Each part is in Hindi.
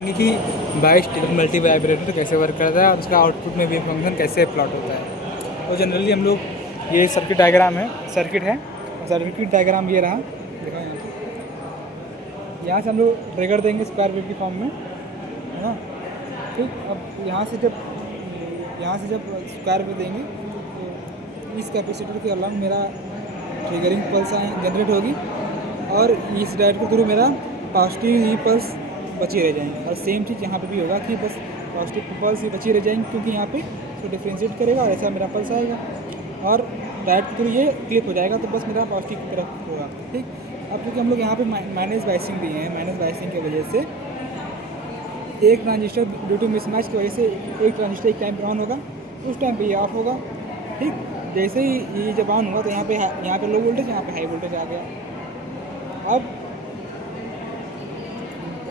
कि बाईस मल्टी वाइब्रेटर कैसे वर्क करता है और उसका आउटपुट में वेव फंक्शन कैसे प्लॉट होता है। तो जनरली हम लोग ये सर्किट डायग्राम है, सर्किट है और सर्किट डायग्राम ये रहा, देखो यहाँ से हम लोग ट्रिगर देंगे स्क्वायर वेव की फॉर्म में, है ना। ठीक, अब यहाँ से जब स्क्वायर वेव देंगे तो इस कैपेसिटर के अलॉन्ग मेरा ट्रिगरिंग पल्स जनरेट होगी और इस डायोड के थ्रू मेरा पॉजिटिव ही पल्स बची रह जाएंगे। और सेम चीज़ यहाँ पे भी होगा कि बस पॉजिटिव पल्स ही बची रह जाएंगी, क्योंकि यहाँ पे इसको डिफ्रेंशिएट करेगा और ऐसा मेरा पल्स आएगा और डायोड के थ्रू ये क्लिप हो जाएगा, तो बस मेरा पॉजिटिव की तरफ होगा। ठीक, अब क्योंकि हम लोग यहाँ पे माइनस बाइसिंग दिए हैं, माइनस बाइसिंग की वजह से एक ट्रांजिस्टर ड्यू टू मिसमैच की वजह से एक ट्रांजिस्टर एक टाइम पे ऑन होगा, उस टाइम पे ये ऑफ होगा। ठीक, जैसे ही ये जब ऑन होगा तो यहाँ पे लो वोल्टेज, यहाँ पे हाई वोल्टेज आ गया।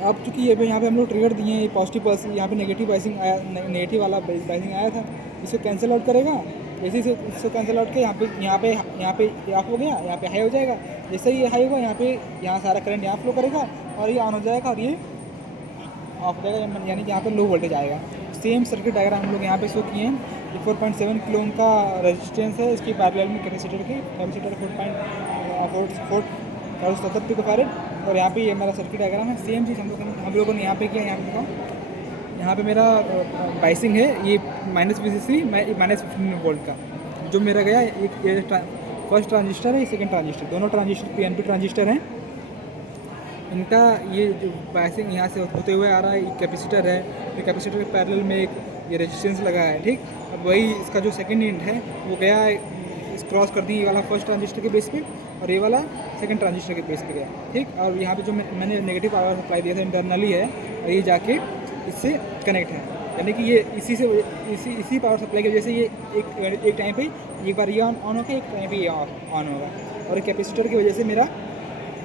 अब चूँकि यहाँ पे हम लोग ट्रिगर दिए हैं पॉजिटिव पल्स, यहाँ पे नेगेटिव बाइसिंग आया, नेगेटिव वाला बाइसिंग आया था, इसको कैंसिल आउट करेगा। जैसे ही इसको कैंसिल आउट के यहाँ पे ऑफ हो गया, यहाँ पे हाई हो जाएगा। जैसे ही ये हाई होगा यहाँ सारा करंट यहाँ फ्लो करेगा और ये ऑन हो जाएगा और ये ऑफ हो जाएगा, यानी कि यहाँ पे लो वोल्टेज आएगा। सेम सर्किट डायग्राम हम लोग यहाँ पे शो किए हैं। ये 4.7 किलो ओम का रेजिस्टेंस है, इसकी पैरेलल में कैपेसिटर 4.4 पिकोफैरेड और यहाँ पे ये हमारा सर्किट डायग्राम है। सेम चीज़ हम लोगों ने यहाँ पे किया। यहाँ पे मेरा बाइसिंग है ये -VCC -15 वोल्ट का, जो मेरा गया एक फर्स्ट ट्रांजिस्टर है, सेकंड ट्रांजिस्टर, दोनों ट्रांजिस्टर PNP ट्रांजिस्टर हैं। इनका ये जो बाइसिंग यहाँ से होते हुए आ रहा है, एक कैपेसिटर है, ये कैपेसिटर के पैरेलल में एक ये रेजिस्टेंस लगा है। ठीक, अब वही इसका जो सेकंड इंड है वो गया क्रॉस कर दी, ये वाला फर्स्ट ट्रांजिस्टर के बेस पे और ये वाला सेकंड ट्रांजिस्टर के बेस पे गया। ठीक, और यहाँ पे जो मैंने नेगेटिव पावर सप्लाई दिया था इंटरनली है और ये जाके इससे कनेक्ट है, यानी कि ये इसी पावर सप्लाई की वजह से ये एक टाइम पे एक बार ये ऑन होगा, एक टाइम पे ये ऑन होगा। और कैपेसिटर की वजह से मेरा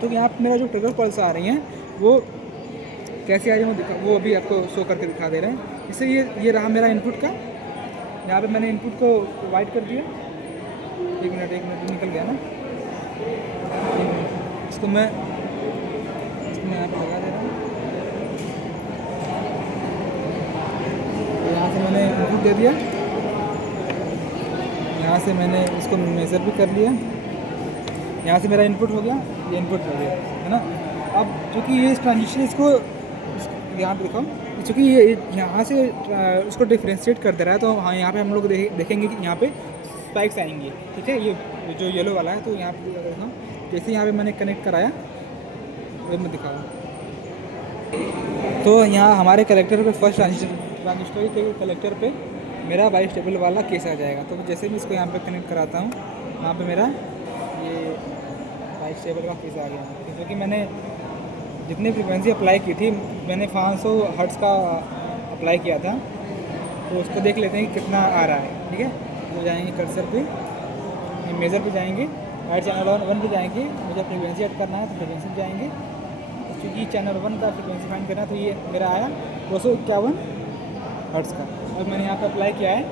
तो यहाँ पर मेरा जो ट्रिगर पल्स आ रही हैं वो कैसे आ रही है वो अभी आपको शो करके दिखा दे रहे हैं। इससे ये रहा मेरा इनपुट का, यहाँ पे मैंने इनपुट को वाइड कर दिया। एक मिनट निकल गया ना, इसको मैं यहाँ पे लगा दे रहा हूँ। यहाँ से मैंने इनपुट दे दिया, यहाँ से मैंने इसको मेज़र भी कर लिया, यहाँ से मेरा इनपुट हो गया, ये इनपुट हो गया, है ना। अब चूँकि ये ट्रांजिस्टर इसको यहाँ पे देखो, चूँकि ये यहाँ से उसको डिफ्रेंशिएट कर दे रहा है, तो हाँ यहाँ पे हम लोग देखेंगे कि यहाँ पे स्पाइक्स आएंगे। ठीक है, ये जो येलो वाला है, तो यहाँ पे देखो जैसे यहाँ पे मैंने कनेक्ट कराया वो मैं दिखाऊँ, तो यहाँ हमारे कलेक्टर पे फर्स्ट ट्रांजिस्टर के कलेक्टर पे मेरा बाइस्टेबल वाला केस आ जाएगा। तो जैसे मैं इसको यहाँ पे कनेक्ट कराता हूँ, यहाँ पे मेरा ये बाइस्टेबल का केस आ गया, क्योंकि मैंने जितनी फ्रिक्वेंसी अप्लाई की थी, मैंने 500 हर्ट्ज़ का अप्लाई किया था। तो उसको देख लेते हैं कि कितना आ रहा है। ठीक है, तो जाएंगे कर्सर पे, मेज़र पे जाएंगे, और चैनल 1 पे जाएंगे। मुझे फ्रिक्वेंसी ऐड करना है तो फ्रिक्वेंसी पे जाएंगे, क्योंकि चैनल 1 का फ्रिक्वेंसी फाइंड करना है। तो ये मेरा आया 251 हर्ट्ज़ का, और मैंने यहाँ पे अप्लाई किया है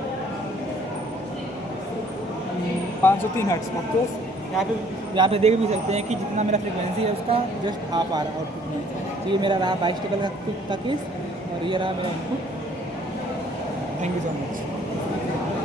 503 हर्ट्ज़ का। तो यहाँ पे देख भी सकते हैं कि जितना मेरा फ्रिक्वेंसी है उसका जस्ट हाफ आ रहा है आउटपुट में। तो ये मेरा रहा बाइस्टेबल का केस और ये रहा मेरा input. Thank you so much.